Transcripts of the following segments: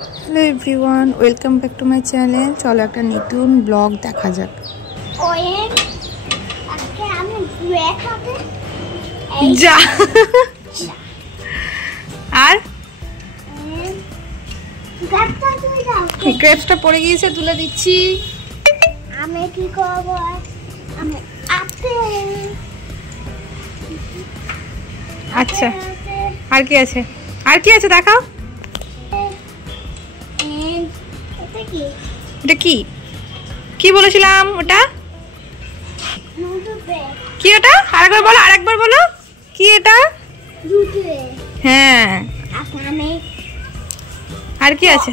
Hello everyone, welcome back to my channel. চলো একটা নতুন ব্লগ দেখা যাক। যা আর গ্রেপসটা পড়ে গিয়েছে, তুলে দিচ্ছি। আমি কি করব? আমি আচ্ছা, আর কি আছে? আর কি আছে দেখাও। এটা কি কি বলেছিলাম? ওটা কি? ওটা আরেকবার বলো, আরেকবার বলো। কি এটা? হ্যাঁ, আর কি আছে?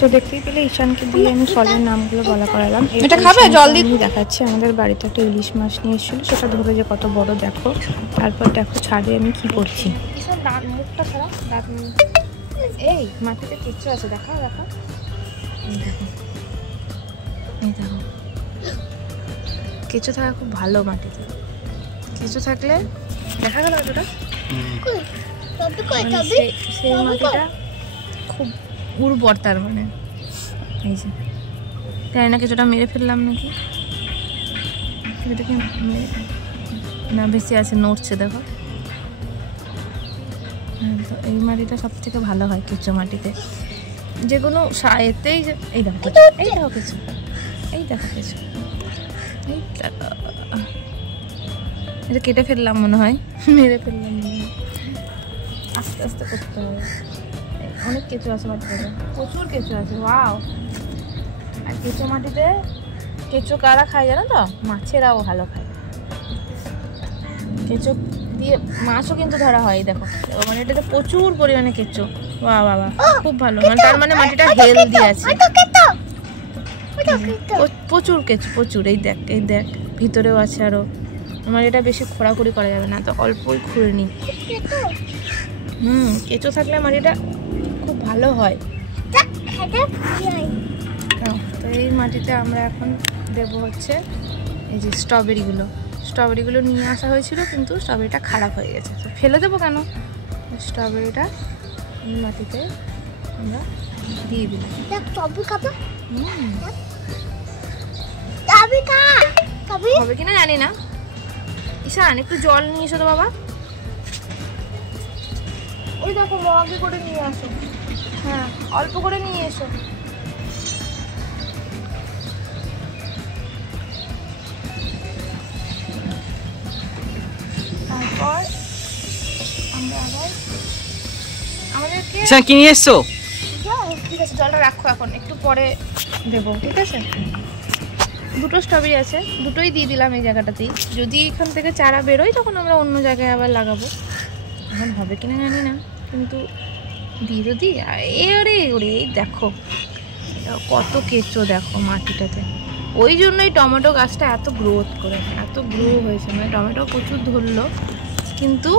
তো দেখতেই পেলে ঈশানকে দিয়ে আমি ফলের নামগুলো বলা করালাম। এটা খাবে? জল দিয়ে দেখাচ্ছি। আমাদের বাড়িতে একটা ইলিশ মাছ নিয়ে এসেছিল, সেটা ধরে যে কত বড় দেখো। তারপর দেখো ছাদে আমি কি করছি। মুখটা খারাপ, এই মাটিতে কেঁচো আছে, দেখাও দেখাও। এই দেখো, কেঁচো থাকা খুব ভালো। মাটিতে কেঁচো থাকলে দেখা গেল ওটা, সেই মাটিটা খুব উর্বর। তার মানে এই যে তাই না, কিছুটা মেরে ফেললাম নাকি? না, বেশি আছে, নড়ছে দেখো। তো এই মাটিটা সব থেকে ভালো হয় কেঁচো মাটিতে, যেগুলো এতেই। এই দেখো, এই দেখো কেঁচো, এই দেখো কেঁচো, এই দেখো। এটা কেটে ফেললাম মনে হয়, মেরে ফেললাম মনে হয়। আস্তে আস্তে করতে হবে। অনেক কেঁচো আছে মাটিতে, প্রচুর কেঁচো আছে। ওয়াও! আর কেঁচো মাটিতে কেঁচো কারা খায় জানো তো? মাছেরাও ভালো খায়। কেঁচো দিয়ে মাছও কিন্তু ধরা হয়। দেখো মানে এটাতে প্রচুর পরিমাণে কেঁচো। বাহ বাবা, খুব ভালো। মানে তার মানে মাটিটা হেলদি আছে, প্রচুর কেঁচো, প্রচুর। এই দেখ, এই দেখ, ভিতরেও আছে আরো। আমার এটা বেশি খোঁড়াখুড়ি করা যাবে না, তো অল্পই খুঁড়ে নি। কেঁচো থাকলে মাটিটা খুব ভালো হয়। তো এই মাটিতে আমরা এখন দেবো হচ্ছে এই যে স্ট্রবেরিগুলো নিয়ে আসা হয়েছিল, কিন্তু স্ট্রবেরিটা খারাপ হয়ে গেছে। তো ফেলে দেবো কেন? স্ট্রবেরিটা এই মাটিতে আমরা দিয়ে দিলাম। হবে কিনা জানি না। ঈশান, একটু জল নিয়ে এসো তো বাবা। ওই দেখো, মগে করে নিয়ে আসো। হ্যাঁ, অল্প করে নিয়ে এসো। তারপর আমরা আবার আমাদেরকে কি নিয়ে এসছো? ঠিক আছে, জলটা রাখো, এখন একটু পরে দেবো। ঠিক আছে, দুটো স্ট্রবেরি আছে, দুটোই দিয়ে দিলাম এই জায়গাটাতেই। যদি এখান থেকে চারা বেরোয় তখন আমরা অন্য জায়গায় আবার লাগাবো। এখন হবে কিনা জানি না, কিন্তু দিয়ে তো দিই। ওরে ওরে, এই দেখো কত কেঁচো দেখো মাটিটাতে। ওই জন্যই টমেটো গাছটা এত গ্রোথ করেছে, এত গ্রো হয়েছে। মানে টমেটো প্রচুর ধরলো, কিন্তু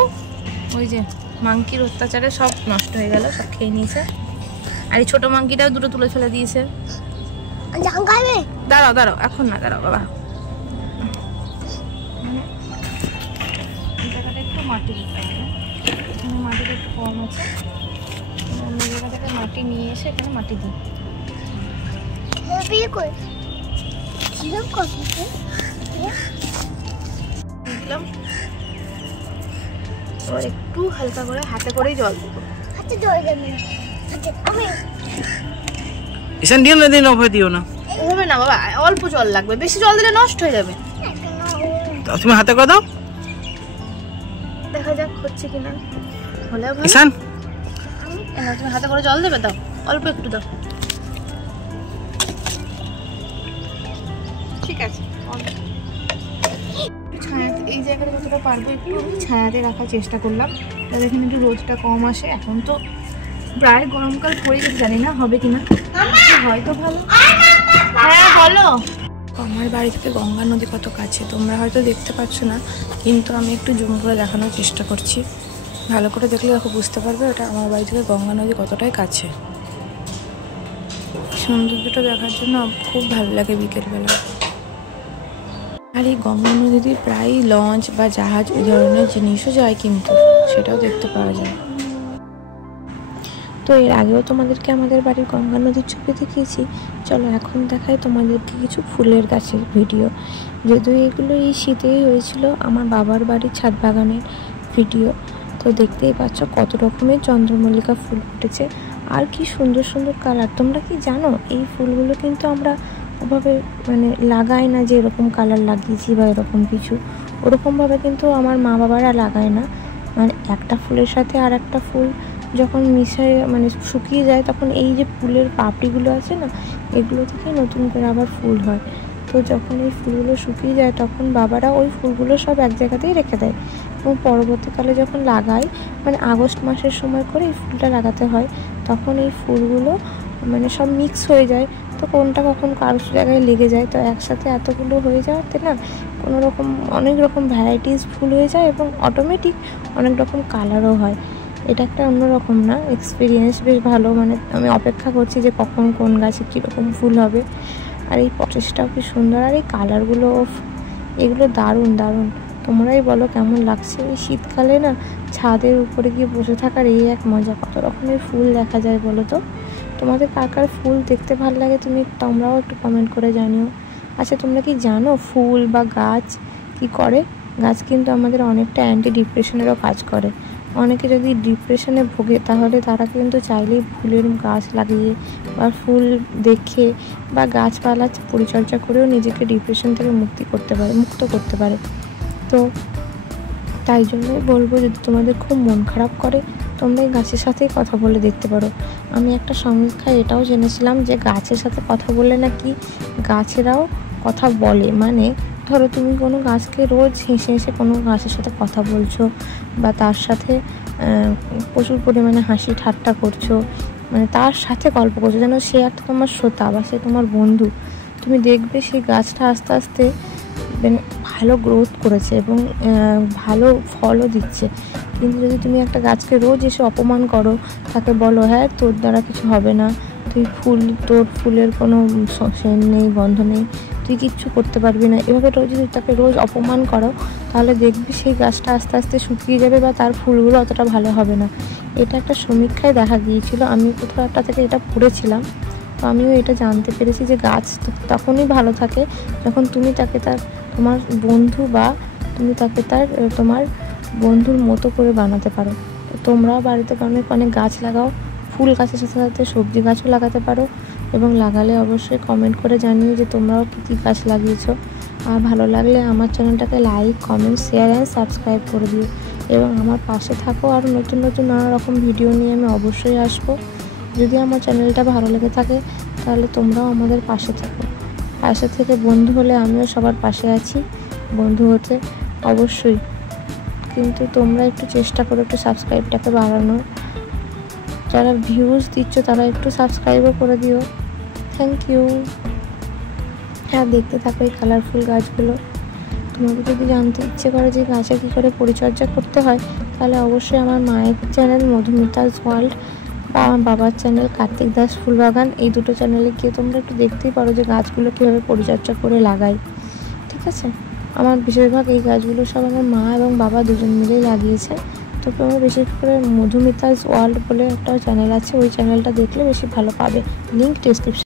ওই যে মাংকির অত্যাচারে সব নষ্ট হয়ে গেল, সব খেয়ে নিয়েছে। আর এই ছোটো মাংকিটাও দুটো তুলে ফেলে দিয়েছে। দাঁড়াও দাঁড়াও, এখন না, দাঁড়াও বাবা। জায়গাটা একটু মাটি দিতে হবে, এখানে মাটিটা একটু কম আছে। অন্য জায়গা থেকে মাটি নিয়ে এসে এখানে মাটি দিই। দেখলাম, এবার একটু হালকা করে হাতে করেই জল দেবো। ঈশান দিও না, দিন অভয় দিও না। হবে না বাবা, অল্প জল লাগবে, বেশি জল দিলে নষ্ট হয়ে যাবে। তুমি হাতে করে দাও, দেখা যাক হচ্ছে কিনা। হলে ভালো। ঈশান, তুমি হাতে করে জল দেবে, দাও অল্প একটু দাও। ঠিক আছে, ছায়াতে এই জায়গাটা যতটা পারবো একটু ছায়াতে রাখার চেষ্টা করলাম, তাহলে এখানে একটু রোদটা কম আসে। এখন তো প্রায় গরমকাল পড়ে গেছে, জানি না হবে কিনা, হয়তো ভালো। হ্যাঁ বলো। আমার বাড়ি থেকে গঙ্গা নদী কত কাছে তোমরা হয়তো দেখতে পাচ্ছ না, কিন্তু আমি একটু জুম করে দেখানোর চেষ্টা করছি। ভালো করে দেখলে দেখো বুঝতে পারবে ওটা আমার বাড়ি থেকে গঙ্গা নদী কতটাই কাছে। সৌন্দর্যটা দেখার জন্য খুব ভালো লাগে বিকেলবেলা। আর এই গঙ্গা নদীতে প্রায় লঞ্চ বা জাহাজ ওই ধরনের জিনিসও যায়, কিন্তু সেটাও দেখতে পাওয়া যায়। তো এর আগেও তোমাদেরকে আমাদের বাড়ির গঙ্গা নদীর ছবি দেখিয়েছি। চলো এখন দেখাই তোমাদেরকে কিছু ফুলের গাছের ভিডিও। যদিও এগুলো এই শীতেই হয়েছিল, আমার বাবার বাড়ির ছাদ বাগানের ভিডিও। তো দেখতেই পাচ্ছ কত রকমের চন্দ্রমল্লিকা ফুল ফুটেছে, আর কি সুন্দর সুন্দর কালার। তোমরা কি জানো এই ফুলগুলো কিন্তু আমরা ওভাবে মানে লাগাই না যে এরকম কালার লাগিয়েছি বা এরকম কিছু, ওরকমভাবে কিন্তু আমার মা বাবারা লাগায় না। মানে একটা ফুলের সাথে আর একটা ফুল যখন মিশে মানে শুকিয়ে যায়, তখন এই যে ফুলের পাপড়িগুলো আছে না, এগুলো থেকে নতুন করে আবার ফুল হয়। তো যখন এই ফুলগুলো শুকিয়ে যায়, তখন বাবারা ওই ফুলগুলো সব এক জায়গাতেই রেখে দেয়, এবং পরবর্তীকালে যখন লাগায় মানে আগস্ট মাসের সময় করে এই ফুলটা লাগাতে হয়, তখন এই ফুলগুলো মানে সব মিক্স হয়ে যায়। তো কোনটা কখন কারোর জায়গায় লেগে যায়, তো একসাথে এতগুলো হয়ে যাওয়াতে না কোনো রকম অনেক রকম ভ্যারাইটিস ফুল হয়ে যায়, এবং অটোমেটিক অনেক রকম কালারও হয়। এটা একটা অন্যরকম না এক্সপিরিয়েন্স, বেশ ভালো। মানে আমি অপেক্ষা করছি যে কখন কোন গাছে কীরকম ফুল হবে। আর এই পটেসটাও কি সুন্দর, আর এই কালারগুলো এগুলো দারুণ দারুণ। তোমরাই বলো কেমন লাগছে। এই শীতকালে না ছাদের উপরে গিয়ে বসে থাকার এই এক মজা। কত রকমের ফুল দেখা যায় বলো তো। তোমাদের কার কার ফুল দেখতে ভালো লাগে তোমরাও একটু কমেন্ট করে জানিও। আচ্ছা, তোমরা কি জানো ফুল বা গাছ কি করে? গাছ কিন্তু আমাদের অনেকটা অ্যান্টি ডিপ্রেশনেরও কাজ করে। অনেকে যদি ডিপ্রেশনে ভোগে, তাহলে তারা কিন্তু চাইলেই ফুলের গাছ লাগিয়ে বা ফুল দেখে বা গাছপালা পরিচর্যা করেও নিজেকে ডিপ্রেশন থেকে মুক্ত করতে পারে। তো তাই জন্যই বলবো, যদি তোমাদের খুব মন খারাপ করে, তোমরা এই গাছের সাথেই কথা বলে দেখতে পারো। আমি একটা সমীক্ষায় এটাও জেনেছিলাম যে গাছের সাথে কথা বললে নাকি গাছেরাও কথা বলে। মানে ধরো তুমি কোনো গাছকে রোজ হেসে হেসে কোনো গাছের সাথে কথা বলছো, বা তার সাথে প্রচুর পরিমাণে হাসি ঠাট্টা করছো, মানে তার সাথে গল্প করছো, যেন সে একটা তোমার শ্রোতা বা সে তোমার বন্ধু। তুমি দেখবে সেই গাছটা আস্তে আস্তে ভালো গ্রোথ করেছে এবং ভালো ফলও দিচ্ছে। কিন্তু যদি তুমি একটা গাছকে রোজ এসে অপমান করো, তাকে বলো হ্যাঁ তোর দ্বারা কিছু হবে না, তোর ফুলের কোনো সেন নেই, গন্ধ নেই, তুই কিচ্ছু করতে পারবি না, এভাবে যদি তাকে রোজ অপমান করো, তাহলে দেখবি সেই গাছটা আস্তে আস্তে শুকিয়ে যাবে বা তার ফুলগুলো অতটা ভালো হবে না। এটা একটা সমীক্ষায় দেখা গিয়েছিল, আমি কোথাও একটা থেকে এটা পড়েছিলাম। তো আমিও এটা জানতে পেরেছি যে গাছ তখনই ভালো থাকে যখন তুমি তাকে তোমার বন্ধু বা তুমি তাকে তোমার বন্ধুর মতো করে বানাতে পারো। তো তোমরাও বাড়িতে অনেক গাছ লাগাও, ফুল গাছের সাথে সাথে সবজি গাছও লাগাতে পারো, এবং লাগালে অবশ্যই কমেন্ট করে জানিও যে তোমরাও কী কী গাছ লাগিয়েছো। আর ভালো লাগলে আমার চ্যানেলটাকে like, comment, share and subscribe করে দিও, এবং আমার পাশে থাকো। আর নতুন নতুন নানা রকম ভিডিও নিয়ে আমি অবশ্যই আসবো। যদি আমার চ্যানেলটা ভালো লেগে থাকে, তাহলে তোমরাও আমাদের পাশে থাকো। পাশে থেকে বন্ধু হলে আমিও সবার পাশে আছি, বন্ধু হতে অবশ্যই। কিন্তু তোমরা একটু চেষ্টা করো একটু সাবস্ক্রাইবটাকে বাড়ানো। যারা ভিউজ দিচ্ছ তারা একটু সাবস্ক্রাইবও করে দিও। Thank you. হ্যাঁ, দেখতে থাকো এই কালারফুল গাছগুলো। তোমাকে যদি জানতে ইচ্ছে করে যে গাছে কী করে পরিচর্যা করতে হয়, তাহলে অবশ্যই আমার মায়ের চ্যানেল মধুমিতাস ওয়ার্ল্ড বা আমার বাবার চ্যানেল কার্তিক দাস ফুলবাগান, এই দুটো চ্যানেলে গিয়ে তোমরা একটু দেখতেই পারো যে গাছগুলো কীভাবে পরিচর্যা করে লাগাই। ঠিক আছে? আমার বেশিরভাগ এই গাছগুলো সব আমার মা এবং বাবা দুজন মিলেই লাগিয়েছে। তো তোমরা বিশেষ করে মধুমিতাস ওয়ার্ল্ড বলে একটা চ্যানেল আছে, ওই চ্যানেলটা দেখলে বেশি ভালো পাবে। Link description.